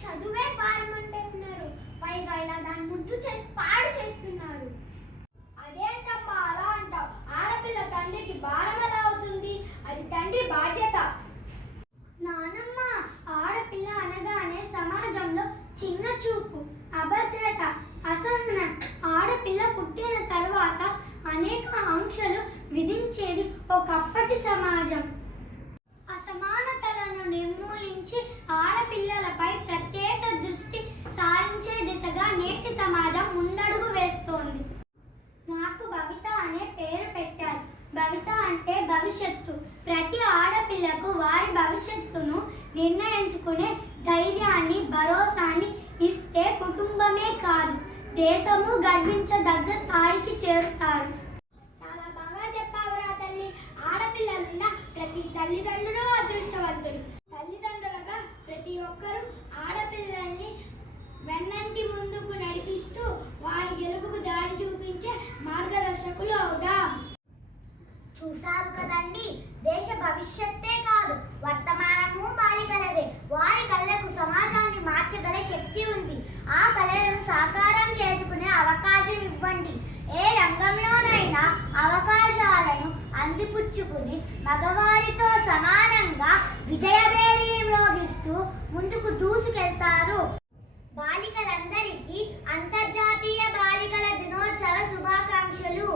చదువే పారమంటున్నారు. పైగా ఇలా దాన్ని ముద్దు చేసి పాడు చేస్తున్నారు. అదేంటమ్మా అలా అంటావు? ఆడపిల్ల తండ్రికి భారం ఎలా అవుతుంది? అది తండ్రి బాధ్యత. నానమ్మ, ఆడపిల్ల అనగానే సమాజంలో చిన్న చూపు, అభద్రత, అసహనం. ఆడపిల్ల పుట్టిన తర్వాత అనేక ఆంక్షలు విధించేది ఒకప్పటి సమాజం. అసమానతలను నిర్మూలించి ఆడపిల్లలపై ప్రత్యేక దృష్టి సారించే దిశగా నేటి సమాజం ముందడుగు వేస్తోంది. నాకు భవిత అనే పేరు పెట్టారు. భవిత అంటే భవిష్యత్తు. ప్రతి ఆడపిల్లకు వారి భవిష్యత్తును నిర్ణయించుకునే ధైర్యాన్ని, భరోసాని ఇస్తే కుటుంబమే కాదు, దేశము గర్వించదగ్గ స్థాయికి చేరుతారు. చాలా బాగా చెప్పావురా తల్లి. ఆడపిల్లలున్న ప్రతి తల్లిదండ్రులు అదృష్టవంతులు. తల్లిదండ్రులుగా ప్రతి ఒక్కరూ ఆడపిల్లల్ని వెన్నంటి ముందుకు నడిపిస్తూ వారి గెలుపుకు దారి చూపించే మార్గదర్శకులు అవుదాం. చూశారు కదండి, దేశ భవిష్యత్తే కాదు, వర్తమానము బాలికలదే. వారి కళ్ళకు సమాజాన్ని మార్చగల శక్తి ఉంది. ఆ కళలను సాకారం చేసుకునే అవకాశం ఇవ్వండి. ఏ రంగంలోనైనా అవకాశాలను అందిపుచ్చుకుని మగవారితో సమానంగా విజయభేరి మ్రోగిస్తూ ముందుకు దూసుకెళ్తారు. బాలికలందరికీ అంతర్జాతీయ బాలికల దినోత్సవ శుభాకాంక్షలు.